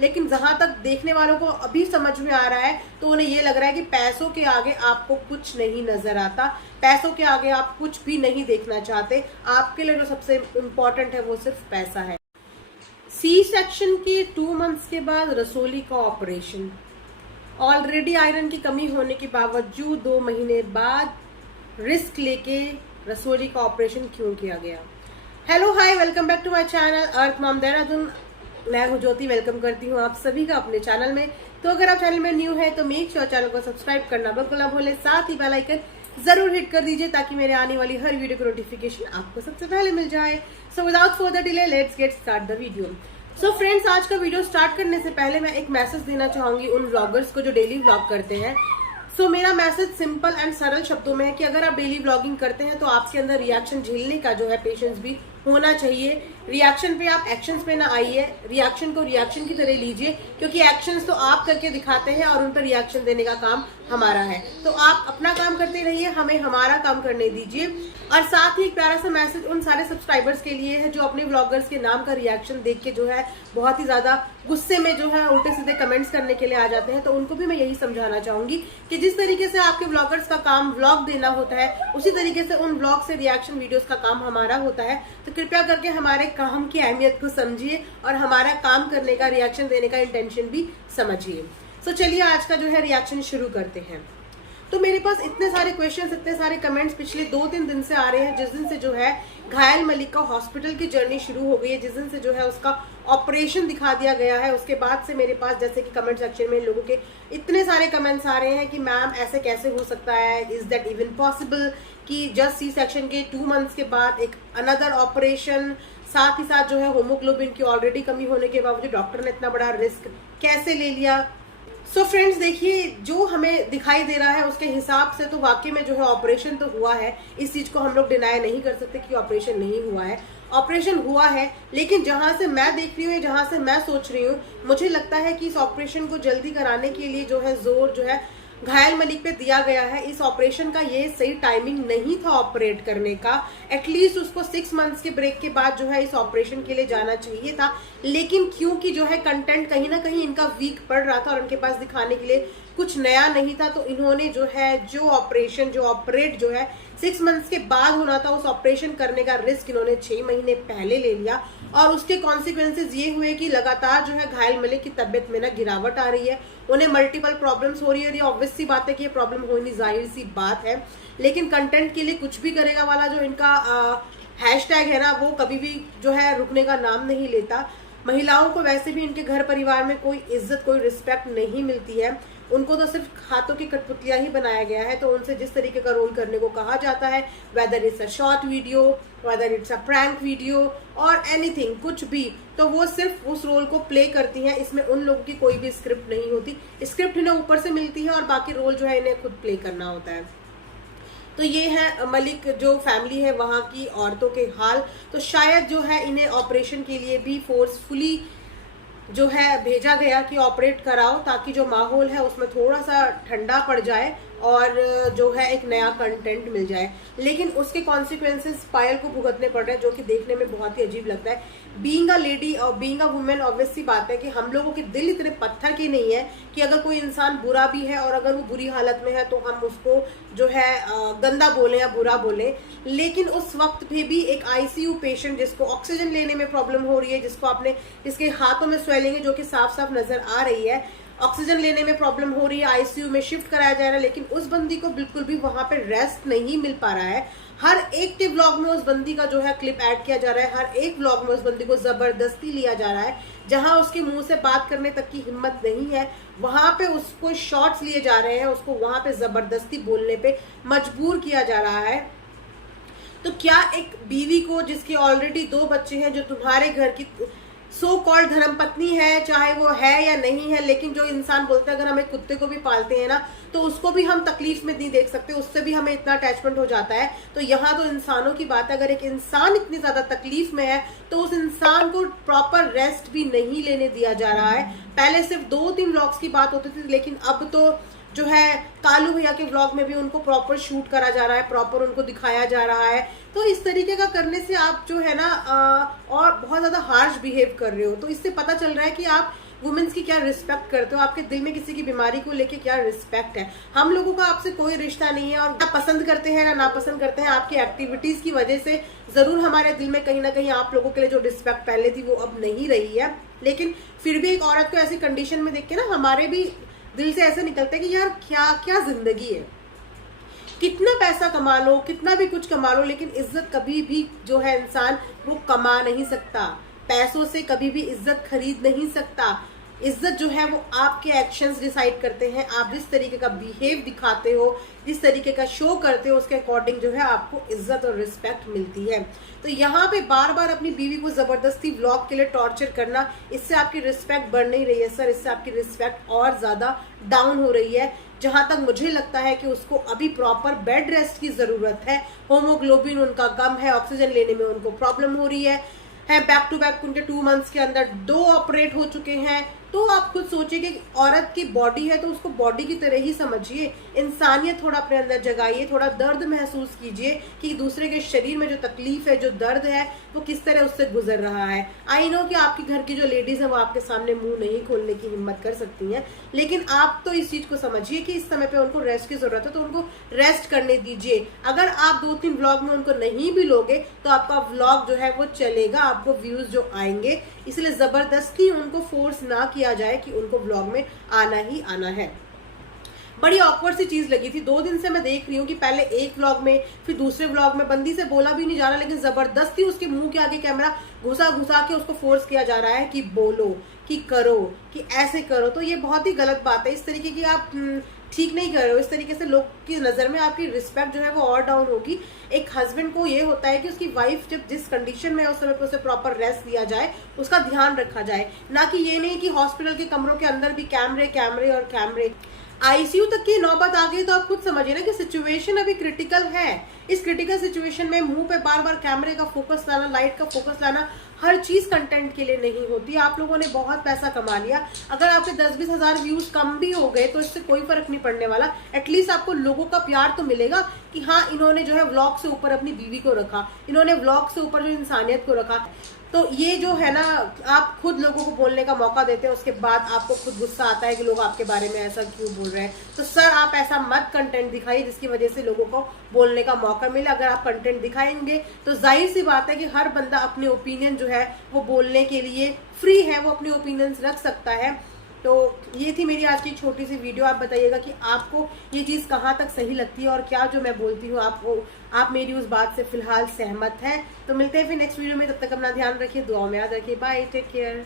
लेकिन जहां तक देखने वालों को अभी समझ में आ रहा है तो उन्हें ये लग रहा है कि पैसों के आगे आपको कुछ नहीं नजर आता, पैसों के आगे आप कुछ भी नहीं देखना चाहते। आपके लिए जो सबसे इम्पोर्टेंट है वो सिर्फ पैसा है। सी सेक्शन के 2 मंथ्स के बाद रसोली का ऑपरेशन, ऑलरेडी आयरन की कमी होने के बावजूद 2 महीने बाद रिस्क लेके रसोली का ऑपरेशन क्यों किया गया। Hello hi, welcome back to my channel earth mom Dehradun. मैं हूं ज्योति, वेलकम करती हूं आप सभी का अपने चैनल में। तो अगर आप चैनल में न्यू है तो मेक श्योर चैनल को सब्सक्राइब करना बिल्कुल ना भूलें, साथ ही बेल आइकन जरूर हिट कर दीजिए ताकि मेरे आने वाली हर वीडियो की नोटिफिकेशन आपको सबसे पहले मिल जाए। So without further delay let's get start the video. So friends, आज का वीडियो स्टार्ट करने से पहले मैं एक मैसेज देना चाहूंगी उन व्लॉगर्स को जो डेली व्लॉग करते हैं। सो मेरा मैसेज सिंपल एंड सरल शब्दों में है कि अगर आप डेली व्लॉगिंग करते हैं तो आपके अंदर रिएक्शन झेलने का जो है पेशेंस भी होना चाहिए। रिएक्शन पे आप एक्शंस पे ना आइए, रिएक्शन को रिएक्शन की तरह लीजिए, क्योंकि एक्शंस तो आप करके दिखाते हैं और उन पर रिएक्शन देने का काम हमारा है। तो आप अपना काम करते रहिए, हमें हमारा काम करने दीजिए। और साथ ही एक प्यारा सा मैसेज उन सारे सब्सक्राइबर्स के लिए है जो अपने व्लॉगर्स के नाम का रिएक्शन देख के जो है बहुत ही ज्यादा गुस्से में जो है उल्टे सीधे कमेंट्स करने के लिए आ जाते हैं। तो उनको भी मैं यही समझाना चाहूंगी कि जिस तरीके से आपके व्लॉगर्स का काम व्लॉग देना होता है, उसी तरीके से उन व्लॉग से रिएक्शन वीडियोस का काम हमारा होता है। तो कृपया करके हमारे काम की अहमियत को समझिए और हमारा काम करने का, रिएक्शन देने का इंटेंशन भी समझिए। तो चलिए आज का जो है रिएक्शन शुरू करते हैं। तो मेरे पास इतने सारे क्वेश्चंस, इतने सारे कमेंट्स पिछले 2-3 दिन से आ रहे हैं। जिस दिन से जो है घायल मलिक का हॉस्पिटल की जर्नी शुरू हो गई है, जिस दिन से जो है उसका ऑपरेशन दिखा दिया गया है, उसके बाद से मेरे पास जैसे कि कमेंट सेक्शन में लोगों के इतने सारे कमेंट्स आ रहे हैं कि मैम ऐसे कैसे हो सकता है, इज दैट इवन पॉसिबल कि जस्ट सी सेक्शन के 2 मंथ्स के बाद एक अनदर ऑपरेशन, साथ ही साथ जो है होमोग्लोबिन की ऑलरेडी कमी होने के बावजूद डॉक्टर ने इतना बड़ा रिस्क कैसे ले लिया। सो फ्रेंड्स देखिए, जो हमें दिखाई दे रहा है उसके हिसाब से तो वाकई में जो है ऑपरेशन तो हुआ है। इस चीज को हम लोग डिनाई नहीं कर सकते कि ऑपरेशन नहीं हुआ है, ऑपरेशन हुआ है। लेकिन जहां से मैं देख रही हूँ, जहां से मैं सोच रही हूँ, मुझे लगता है कि इस ऑपरेशन को जल्दी कराने के लिए जो है जोर जो है घायल मलिक पे दिया गया है। इस ऑपरेशन का ये सही टाइमिंग नहीं था ऑपरेट करने का। एटलीस्ट उसको 6 मंथ्स के ब्रेक के बाद जो है इस ऑपरेशन के लिए जाना चाहिए था। लेकिन क्योंकि जो है कंटेंट कहीं ना कहीं इनका वीक पड़ रहा था और उनके पास दिखाने के लिए कुछ नया नहीं था, तो इन्होंने जो है जो ऑपरेट जो है 6 मंथ्स के बाद होना था, उस ऑपरेशन करने का रिस्क इन्होंने 6 महीने पहले ले लिया। और उसके कॉन्सिक्वेंसेज ये हुए कि लगातार जो है घायल मलिक की तबियत में ना गिरावट आ रही है, उन्हें मल्टीपल प्रॉब्लम्स हो रही है। ये ऑब्वियस सी बात है कि ये प्रॉब्लम होनी जाहिर सी बात है। लेकिन कंटेंट के लिए कुछ भी करेगा वाला जो इनका हैशटैग है ना, वो कभी भी जो है रुकने का नाम नहीं लेता। महिलाओं को वैसे भी इनके घर परिवार में कोई इज्जत, कोई रिस्पेक्ट नहीं मिलती है। उनको तो सिर्फ हाथों की कठपुतलियां ही बनाया गया है। तो उनसे जिस तरीके का रोल करने को कहा जाता है, whether it's a short video, whether it's a prank video और एनीथिंग, कुछ भी, तो वो सिर्फ उस रोल को प्ले करती हैं। इसमें उन लोगों की कोई भी स्क्रिप्ट नहीं होती। स्क्रिप्ट इन्हें ऊपर से मिलती है और बाकी रोल जो है इन्हें खुद प्ले करना होता है। तो ये है मलिक जो फैमिली है वहां की औरतों के हाल। तो शायद जो है इन्हें ऑपरेशन के लिए भी फोर्सफुली जो है भेजा गया कि ऑपरेट कराओ, ताकि जो माहौल है उसमें थोड़ा सा ठंडा पड़ जाए और जो है एक नया कंटेंट मिल जाए। लेकिन उसके कॉन्सिक्वेंसेस पायल को भुगतने पड़ रहे हैं, जो कि देखने में बहुत ही अजीब लगता है। बीइंग अ लेडी और बीइंग अ वुमेन, ऑब्वियस सी बात है कि हम लोगों के दिल इतने पत्थर के नहीं है कि अगर कोई इंसान बुरा भी है और अगर वो बुरी हालत में है तो हम उसको जो है गंदा बोले या बुरा बोले। लेकिन उस वक्त भी एक आईसीयू पेशेंट जिसको ऑक्सीजन लेने में प्रॉब्लम हो रही है, जिसके हाथों में स्वेलिंग है जो कि साफ साफ नजर आ रही है, ऑक्सीजन लेने में प्रॉब्लम हो रही है, आईसीयू में शिफ्ट कराया जा रहा है, लेकिन उस बंदी को बिल्कुल भी वहां पे रेस्ट नहीं मिल पा रहा है। हर एक के व्लॉग में उस बंदी का जो है क्लिप ऐड किया जा रहा है, हर एक व्लॉग में उस बंदी को जबरदस्ती लिया जा रहा है। जहां उसके मुंह से बात करने तक की हिम्मत नहीं है, वहां पे उसको शॉट्स लिए जा रहे हैं, उसको वहां पे जबरदस्ती बोलने पे मजबूर किया जा रहा है। तो क्या एक बीवी को, जिसके ऑलरेडी 2 बच्चे हैं, जो तुम्हारे घर की सो कॉल्ड धर्मपत्नी है, चाहे वो है या नहीं है, लेकिन जो इंसान बोलते हैं अगर हम एक कुत्ते को भी पालते हैं ना तो उसको भी हम तकलीफ में नहीं देख सकते, उससे भी हमें इतना अटैचमेंट हो जाता है। तो यहाँ तो इंसानों की बात है, अगर एक इंसान इतनी ज्यादा तकलीफ में है तो उस इंसान को प्रॉपर रेस्ट भी नहीं लेने दिया जा रहा है। पहले सिर्फ 2-3 व्लॉग्स की बात होती थी, लेकिन अब तो जो है कालू भैया के व्लॉग में भी उनको प्रॉपर शूट करा जा रहा है, प्रॉपर उनको दिखाया जा रहा है। तो इस तरीके का करने से आप जो है ना और बहुत ज्यादा हार्श बिहेव कर रहे हो। तो इससे पता चल रहा है कि आप वुमेन्स की क्या रिस्पेक्ट करते हो, आपके दिल में किसी की बीमारी को लेके क्या रिस्पेक्ट है। हम लोगों का आपसे कोई रिश्ता नहीं है, और ना पसंद करते हैं ना नापसंद करते हैं, आपकी एक्टिविटीज की वजह से जरूर हमारे दिल में कहीं ना कहीं आप लोगों के लिए जो रिस्पेक्ट पहले थी वो अब नहीं रही है। लेकिन फिर भी एक औरत को ऐसी कंडीशन में देख के ना हमारे भी दिल से ऐसे निकलता है कि यार क्या क्या जिंदगी है, कितना पैसा कमा लो, कितना भी कुछ कमा लो, लेकिन इज्जत कभी भी जो है इंसान वो कमा नहीं सकता। पैसों से कभी भी इज्जत खरीद नहीं सकता। इज्जत जो है वो आपके एक्शंस डिसाइड करते हैं। आप जिस तरीके का बिहेव दिखाते हो, जिस तरीके का शो करते हो, उसके अकॉर्डिंग जो है आपको इज्जत और रिस्पेक्ट मिलती है। तो यहाँ पे बार बार अपनी बीवी को जबरदस्ती व्लॉग के लिए टॉर्चर करना, इससे आपकी रिस्पेक्ट बढ़ नहीं रही है सर, इससे आपकी रिस्पेक्ट और ज्यादा डाउन हो रही है। जहां तक मुझे लगता है कि उसको अभी प्रॉपर बेड रेस्ट की जरूरत है। होमोग्लोबिन उनका कम है, ऑक्सीजन लेने में उनको प्रॉब्लम हो रही है। बैक टू बैक उनके 2 मंथ्स के अंदर 2 ऑपरेट हो चुके हैं। तो आप खुद सोचिए कि औरत की बॉडी है तो उसको बॉडी की तरह ही समझिए, इंसानियत थोड़ा अपने अंदर जगाइए, थोड़ा दर्द महसूस कीजिए कि दूसरे के शरीर में जो तकलीफ है, जो दर्द है, वो किस तरह उससे गुजर रहा है। आई नो कि आपकी घर की जो लेडीज है वो आपके सामने मुंह नहीं खोलने की हिम्मत कर सकती हैं, लेकिन आप तो इस चीज को समझिए कि इस समय पे उनको रेस्ट की जरूरत है, तो उनको रेस्ट करने दीजिए। अगर आप 2-3 व्लॉग में उनको नहीं भी लोगे तो आपका व्लॉग जो है वो चलेगा, आपको व्यूज जो आएंगे। इसलिए जबरदस्ती उनको फोर्स ना किया जाए कि उनको व्लॉग में आना ही आना है। बड़ी ऑकवर्ड सी चीज लगी थी। 2 दिन से मैं देख रही हूँ कि पहले एक व्लॉग में, फिर दूसरे व्लॉग में बंदी से बोला भी नहीं जा रहा, लेकिन जबरदस्ती उसके मुंह के आगे कैमरा घुसा घुसा के उसको फोर्स किया जा रहा है कि बोलो, कि करो, कि ऐसे करो। तो ये बहुत ही गलत बात है। इस तरीके की आप ठीक नहीं कर रहे हो। इस तरीके से लोग की नजर में आपकी रिस्पेक्ट जो है वो और डाउन होगी। एक हस्बैंड को ये होता है कि उसकी वाइफ जब जिस कंडीशन में है उस समय पे उसे प्रॉपर रेस्ट दिया जाए, उसका ध्यान रखा जाए, ना कि ये नहीं कि हॉस्पिटल के कमरों के अंदर भी कैमरे कैमरे और कैमरे। आईसीयू तक की नौबत आ गई तो आप खुद समझिए ना कि सिचुएशन अभी क्रिटिकल है। इस क्रिटिकल सिचुएशन में मुंह पे बार बार कैमरे का फोकस लाना, लाइट का फोकस लाना, हर चीज कंटेंट के लिए नहीं होती। आप लोगों ने बहुत पैसा कमा लिया, अगर आपके 10-20 हजार व्यूज कम भी हो गए तो इससे कोई फर्क नहीं पड़ने वाला। एटलीस्ट आपको लोगों का प्यार तो मिलेगा कि हाँ, इन्होंने जो है व्लॉग से ऊपर अपनी बीवी को रखा, इन्होंने व्लॉग से ऊपर जो इंसानियत को रखा। तो ये जो है ना, आप खुद लोगों को बोलने का मौका देते हैं, उसके बाद आपको खुद गुस्सा आता है कि लोग आपके बारे में ऐसा क्यों बोल रहे हैं। तो सर, आप ऐसा मत कंटेंट दिखाइए जिसकी वजह से लोगों को बोलने का मौका मिले। अगर आप कंटेंट दिखाएंगे तो जाहिर सी बात है कि हर बंदा अपने ओपिनियन जो है वो बोलने के लिए फ्री है, वो अपने ओपिनियंस रख सकता है। तो ये थी मेरी आज की छोटी सी वीडियो। आप बताइएगा कि आपको ये चीज कहाँ तक सही लगती है, और क्या जो मैं बोलती हूँ आप मेरी उस बात से फिलहाल सहमत हैं। तो मिलते हैं फिर नेक्स्ट वीडियो में, तब तक अपना ध्यान रखिए, दुआओं में याद रखिए। Bye, take care.